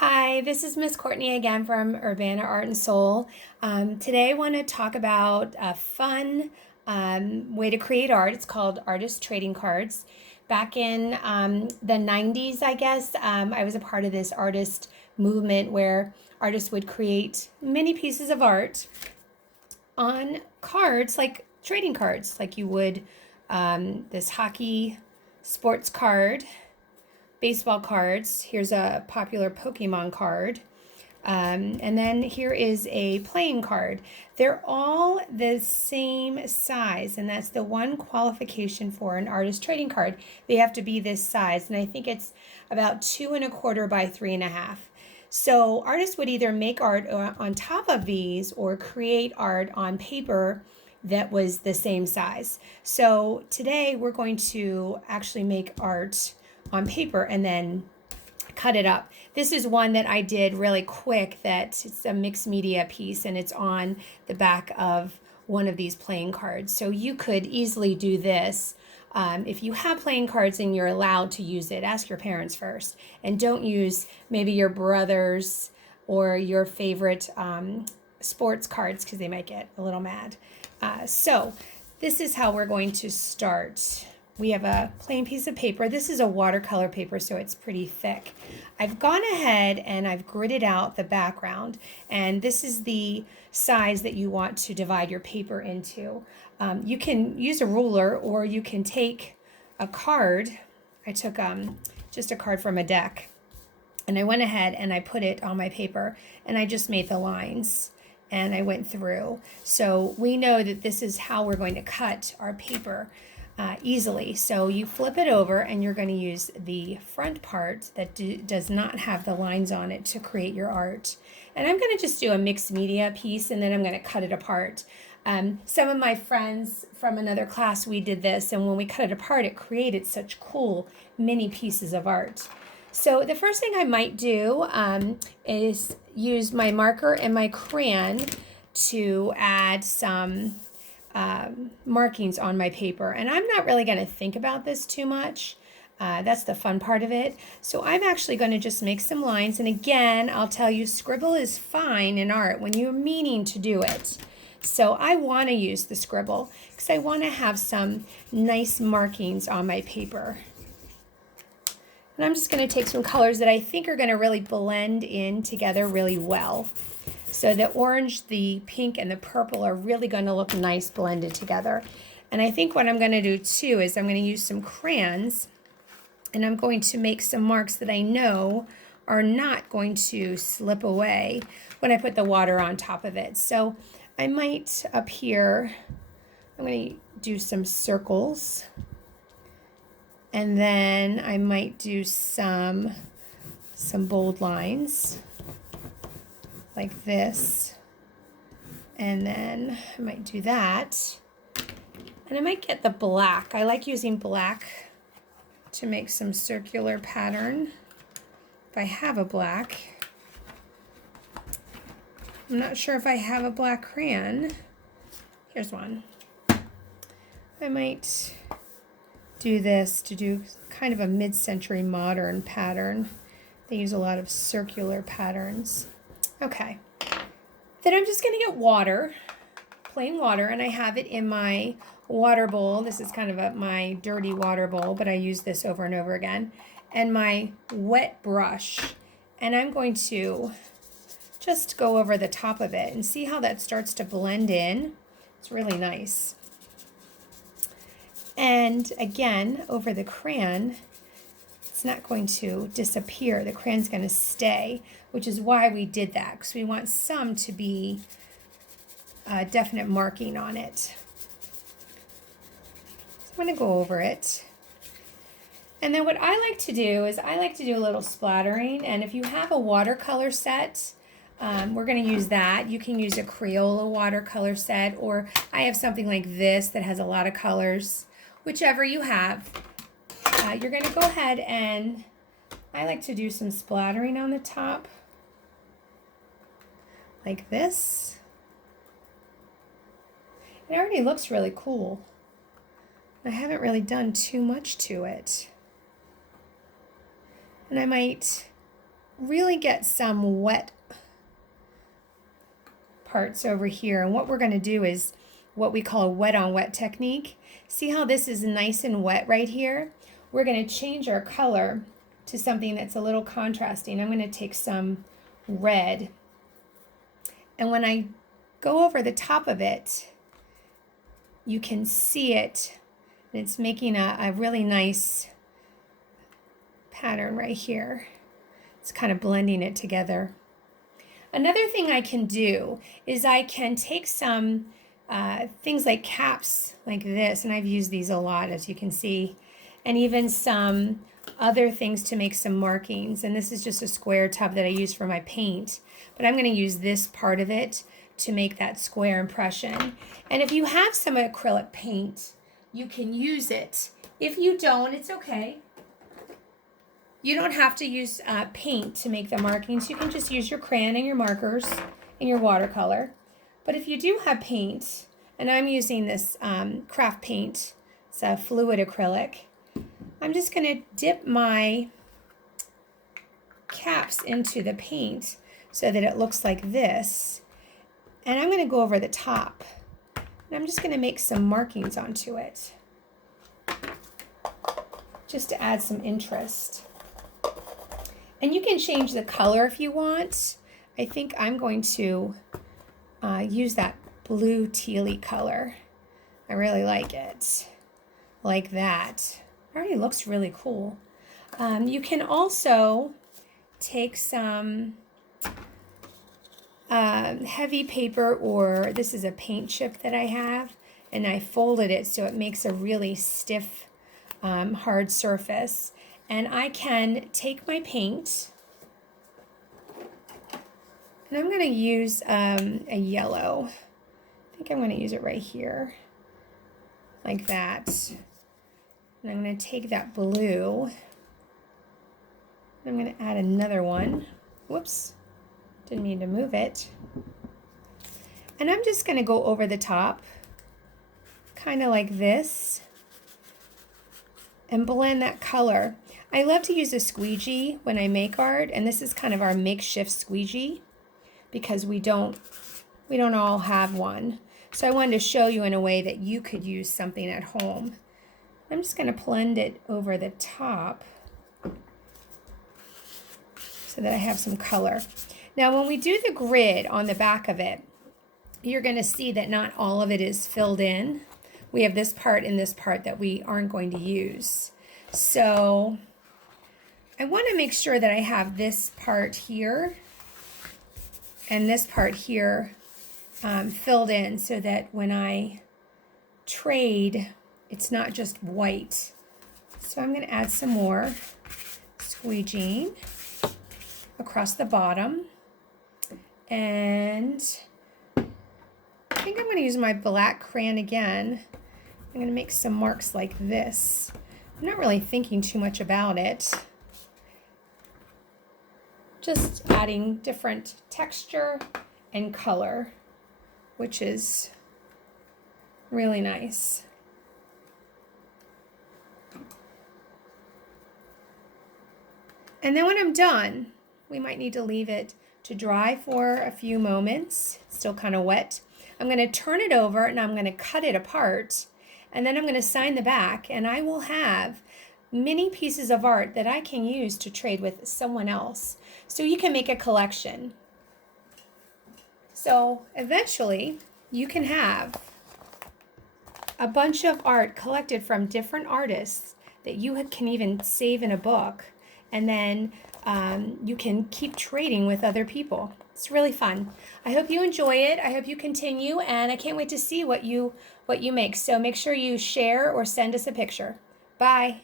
Hi, this is Miss Courtney again from Urbana Art and Soul. Today I want to talk about a fun way to create art. It's called artist trading cards. Back in the 90s, I guess, I was a part of this artist movement where artists would create many pieces of art on cards, like trading cards, like you would this hockey sports card, baseball cards. Here's a popular Pokemon card. And then here is a playing card. They're all the same size, and that's the one qualification for an artist trading card. They have to be this size, and I think it's about 2¼ by 3½. So artists would either make art on top of these or create art on paper that was the same size. So today we're going to actually make art on paper and then cut it up. This is one that I did really quick, that it's a mixed media piece and it's on the back of one of these playing cards. So you could easily do this. If you have playing cards and you're allowed to use it, ask your parents first. And don't use maybe your brother's or your favorite sports cards because they might get a little mad. So this is how we're going to start. We have a plain piece of paper. This is a watercolor paper, so it's pretty thick. I've gone ahead and I've gridded out the background, and this is the size that you want to divide your paper into. You can use a ruler, or you can take a card. I took just a card from a deck, and I went ahead and I put it on my paper, and I just made the lines, and I went through. So we know that this is how we're going to cut our paper easily. So you flip it over and you're going to use the front part that does not have the lines on it to create your art. And I'm going to just do a mixed media piece, and then I'm going to cut it apart. Some of my friends from another class, we did this, and when we cut it apart, it created such cool mini pieces of art. So the first thing I might do is use my marker and my crayon to add some markings on my paper. And I'm not really going to think about this too much. That's the fun part of it. So I'm actually going to just make some lines. And again, I'll tell you, scribble is fine in art when you're meaning to do it. So I want to use the scribble because I want to have some nice markings on my paper. And I'm just going to take some colors that I think are going to really blend in together really well. So the orange, the pink, and the purple are really going to look nice blended together. And I think what I'm going to do too is I'm going to use some crayons, and I'm going to make some marks that I know are not going to slip away when I put the water on top of it. So I might up here, I'm going to do some circles, and then I might do some bold lines like this, and then I might do that, and I might get the black. I like using black to make some circular pattern if I have a black. I'm not sure if I have a black crayon. Here's one. I might do this to do kind of a mid-century modern pattern. They use a lot of circular patterns. Okay, then I'm just going to get water, plain water, and I have it in my water bowl. This is kind of my dirty water bowl, but I use this over and over again, and my wet brush, and I'm going to just go over the top of it and see how that starts to blend in. It's really nice. And again, over the crayon, it's not going to disappear. The crayon's going to stay, which is why we did that, because we want some to be a definite marking on it. So I'm going to go over it. And then what I like to do is I like to do a little splattering. And if you have a watercolor set, we're going to use that. You can use a Crayola watercolor set, or I have something like this that has a lot of colors. Whichever you have. You're going to go ahead and I like to do some splattering on the top like this. It already looks really cool. I haven't really done too much to it. And I might really get some wet parts over here. And what we're going to do is what we call a wet on wet technique. See how this is nice and wet right here? We're going to change our color to something that's a little contrasting. I'm going to take some red. And when I go over the top of it, you can see it. And it's making a really nice pattern right here. It's kind of blending it together. Another thing I can do is I can take some things like caps like this, and I've used these a lot, as you can see, and even some other things to make some markings. And this is just a square tub that I use for my paint, but I'm going to use this part of it to make that square impression. And if you have some acrylic paint, you can use it. If you don't, it's okay. You don't have to use paint to make the markings. You can just use your crayon and your markers and your watercolor. But if you do have paint, and I'm using this craft paint, it's a fluid acrylic, I'm just going to dip my caps into the paint so that it looks like this. And I'm going to go over the top. And I'm just going to make some markings onto it, just to add some interest. And you can change the color if you want. I think I'm going to use that blue tealy color. I really like it. Like that. It already looks really cool. You can also take some heavy paper, or this is a paint chip that I have, and I folded it so it makes a really stiff, hard surface. And I can take my paint, and I'm going to use a yellow. I think I'm going to use it right here, like that. And I'm going to take that blue, and I'm going to add another one. Whoops, didn't mean to move it. And I'm just going to go over the top, kind of like this, and blend that color. I love to use a squeegee when I make art, and this is kind of our makeshift squeegee because we don't all have one. So I wanted to show you in a way that you could use something at home. I'm just going to blend it over the top so that I have some color. Now when we do the grid on the back of it, you're going to see that not all of it is filled in. We have this part and this part that we aren't going to use. So I want to make sure that I have this part here and this part here filled in so that when I trade, it's not just white. So I'm going to add some more squeegeeing across the bottom. And I think I'm going to use my black crayon again. I'm going to make some marks like this. I'm not really thinking too much about it. Just adding different texture and color, which is really nice. And then when I'm done, we might need to leave it to dry for a few moments. It's still kind of wet. I'm going to turn it over and I'm going to cut it apart, and then I'm going to sign the back, and I will have many pieces of art that I can use to trade with someone else. So you can make a collection. So eventually you can have a bunch of art collected from different artists that you can even save in a book, and then you can keep trading with other people. It's really fun. I hope you enjoy it. I hope you continue, and I can't wait to see what you make. So make sure you share or send us a picture. Bye.